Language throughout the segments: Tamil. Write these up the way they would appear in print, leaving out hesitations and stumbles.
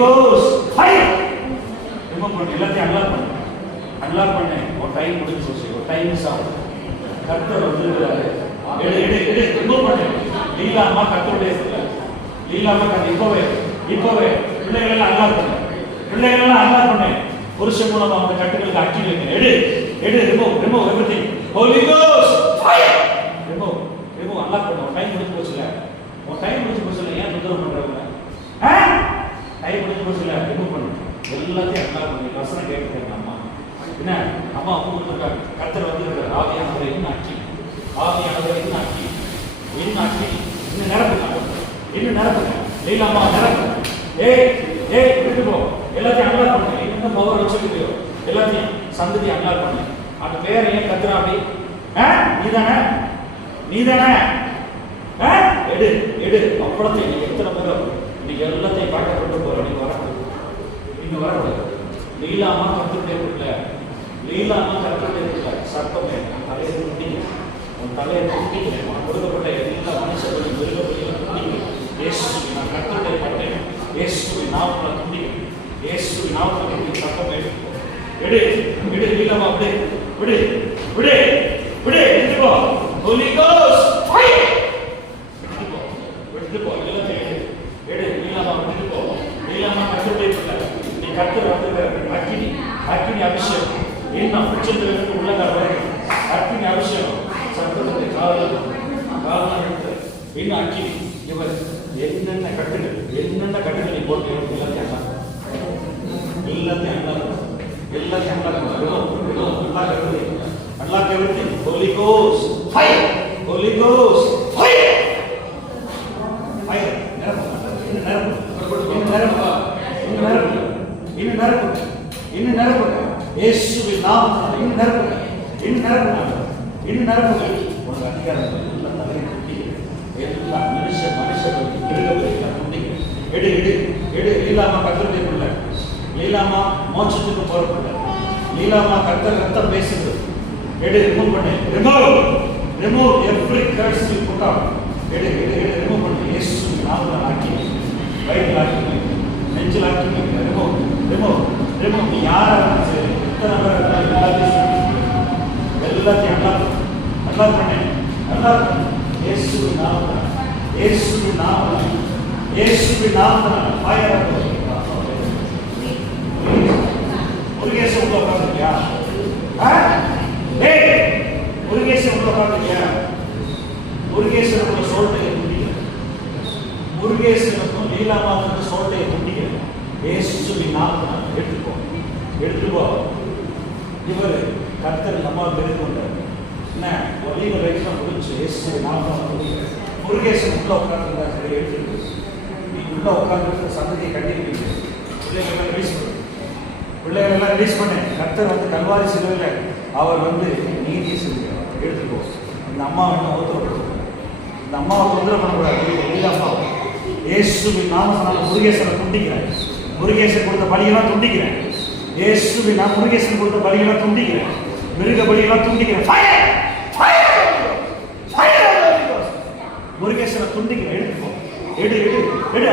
Cost fire. ரிமூவ் பண்ணு, எல்லாத்தையும் அன்லாக் பண்ணு. அன்லாக் பண்ணு. ஒரு டைம் முடிஞ்சு போச்சு, ஒரு டைம் மிஸ் ஆகும். கர்த்தர் வந்துருக்காரு. எடு எடு எடு ரிமூவ் பண்ணு. லீலாமா கர்த்தருடைய லீலாமா கர்த்தர் இப்பவே பிள்ளைகள் எல்லாம் அன்லாக் பண்ணு. பிள்ளைகள் எல்லாம் அன்லாக் பண்ணு. புருஷன் மூலமா அந்த கட்டுகளுக்கு அக்கி வைங்க. எடு எடு remove everything. Holy ghost fire. Remove unlock பண்ணு. ஒரு டைம் முடிஞ்சு போச்சுல, ஒரு டைம் முடிஞ்சு போச்சுல, ஏன் தொந்தரவு பண்றவங்க? டைம் முடிஞ்சு போச்சுல, ரிமூவ் பண்ணு. எல்லாத்தையும் அன்லாக் பண்ணி வசனம் கேட்குறாங்க. அம்மா என்ன அம்மா கொடுத்துருக்காங்க. கர்த்தர் வந்துருக்காரு. ஆவியானவரை இன்னும் அக்கி, ஆவியானவரை இன்னும் அக்கி, இன்னும் நிரப்புங்க. லீலாமா நிரப்புங்க. ஏய் விட்டு போ. எல்லாத்தையும் அன்லாக் பண்ணு. என்ன பவர் வச்சுக்கிட்டியோ எல்லாத்தையும் சந்ததி அன்லாக் பண்ணு. அந்த பேரை ஏன் கத்துறா அப்படி? நீதானே எடு எடு. அப்பளத்தை நீங்க எத்தனை பேர் நீங்க எல்லாத்தையும் பார்க்க கொண்டு போற. நீங்க வரக்கூடாது. லீலாமா கத்துட்டே இருக்கல, சத்தமே தலையை துண்டிங்க. உன் தலையை துண்டிக்கிறேன். உனக்கு கொடுக்கப்பட்ட எல்லா மனுஷபடி மிருகபடியும் துண்டிக்கிறேன். இயேசுவின் நான் கத்துட்டே பட்டேன். இயேசுவின் நாமத்தில் துண்டிக்கிறேன். இயேசுவின் நாமத்தில் சத்தமே எடு எடு. லீலாமா அப்படியே விடு விடு விடு. எடுத்துக்கோ. Holy ghost fire. விட்டு போ. எல்லாத்தையும் எடு. லீலாமா விட்டு போ. லீலாமா கத்துட்டே இருக்கல. நீ கர்த்தர் வந்துருக்காரு. அக்கினி அபிஷேகம் இன்னும் உச்சத்திலிருந்து உள்ளங்கால் வரைக்கும் அக்கினி அபிஷேகம். சத்தத்தை காதல் இன்னும் அக்கினி. இவர் என்னென்ன கட்டுகள் நீ போட்டு எல்லாத்தையும் unlock everything. Holy ghost fire. Holy ghost fire. Fire. இன்னும் நிரப்புங்க. இயேசுவின் நாமத்தில் இன்னும் நிரப்புங்க. உனக்கு அதிகாரம் எல்லாம் தலையை துண்டி எல்லாம் மனுஷன் மிருகபலியெல்லாம் துண்டிங்க. எடு எடு எடு. லீலாமா கர்த்தருடைய பிள்ளை. லீலாமா மோட்சத்துக்கு போறப்பில்லை. லீலாமா கர்த்தர் ரத்தம் பேசுது. எடு ரிமூவ் பண்ணு. Remove every curse you put out. எடு எடு எடு ரிமூவ் பண்ணு. இயேசுவின் நாமத்தில் ஆக்கி வயிற்றில் ஆக்கி நெஞ்சில் ஆக்கி ரிமூவ். நீ யாரும் சரி எத்தனை பேர் எல்லாத்தையும் அன்லாக் பண்ணு. இயேசுவின் நாமத்தில் ஃபயர். முருகேசன் உள்ள உட்காந்துருக்கியா? முருகேசன் உள்ள உட்காந்துருக்கியா? முருகேசனுக்குள்ள சோல்ட்டையை துண்டிக்க. முருகேசனுக்கும் லீலாமாவுக்கு சோல்ட்டையை துண்டிக்க. இயேசுவின் நாமத்தில் எடுத்துக்கோ. இவர் கர்த்தர் நம்ம தெரிந்துகொண்டார். என்ன ஒலிவ ரைட்லாம் முடிச்சு இயேசுவின் நாமத்தில் துண்டிக்க. முருகேசன் உள்ள உட்காந்துருந்தா சரி, எடுத்துருக்கு. நீ உள்ள உட்காந்துருக்க சந்ததியை கண்டிப்பீங்க. பிள்ளைகளெல்லாம் ரிலீஸ் பண்ணு. கர்த்தர் வந்து கல்வாரி சிலுவையில் அவர் வந்து நீதி செஞ்சார். எடுத்துக்கோ. இந்த அம்மாவை என்ன தொந்தரப்படுத்த, இந்த அம்மாவை தொந்தரவு பண்ணக்கூடாது. அம்மாவை இயேசுவின் நாமத்தினால முருகேசனை துண்டிக்கிறேன். முருகேசன் கொடுத்த பலியெல்லாம் துண்டிக்கிறேன். இயேசுவின் நான் முருகேசன் கொடுத்த பலியெல்லாம் துண்டிக்கிறேன். மிருக பலியெல்லாம் துண்டிக்கிறேன். முருகேசனை துண்டிக்கிறேன். எடுத்துக்கோ. எடு எடு எடு.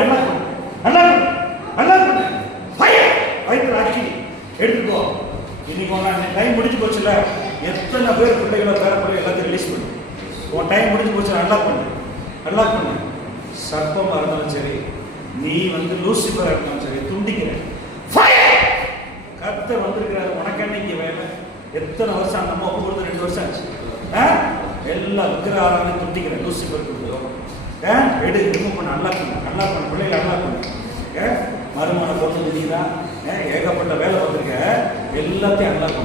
அன்லாக் பண்ணு. ஃபயர். வயிற்று ஆக்கி எடுத்துக்கோ. இன்னைக்கு உன் டைம் முடிஞ்சு போச்சுல. எத்தனை பேர் பிள்ளைகளை பேரப்பிள்ளை எல்லாத்தையும் ரிலீஸ் பண்ணு. உன் டைம் முடிஞ்சு போச்சு. அன்லாக் பண்ணு. சர்ப்பமாக இருந்தாலும் சரி, நீ வந்து லூசிஃபராக இருந்தாலும் சரி, துண்டிக்கிறேன். கர்த்தர் வந்திருக்கிறாரு. உனக்கு என்ன இங்கே வேலை? எத்தனை வருஷம் அந்த அம்மா ஒவ்வொரு 2 வருஷம் ஆச்சு. எல்லா விக்கிரகாரங்களையும் துண்டிக்கிறேன். லூசிஃபர் கொடுக்குறோம். எடு ரிமூவ் பண்ண. அன்லாக் பண்ண. பிள்ளைகளை அன்லாக் பண்ணு. மறுமான பொண்ணு தெரியுதா? ஏகப்பட்ட வேலை வந்திருக்க. எல்லாத்தையும் அன்லாக்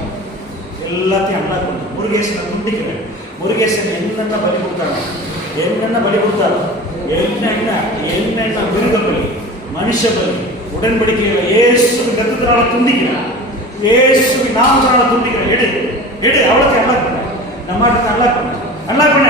பண்ணு. முருகேசனை துண்டிக்கிறேன். முருகேசன் என்னென்ன பலி கொடுத்தாங்க, என்னென்ன மிருக பலி, மனுஷ பலி, உடன்படிக்கைகளை இயேசுவின் ரத்தத்தினால துண்டிக்கிறேன். இயேசுவின் நாமத்தினால துண்டிக்கிறேன். எடு அவ்வளோத்தையும் அன்லாக் பண்ண. நம்ம அன்லாக் பண்ண.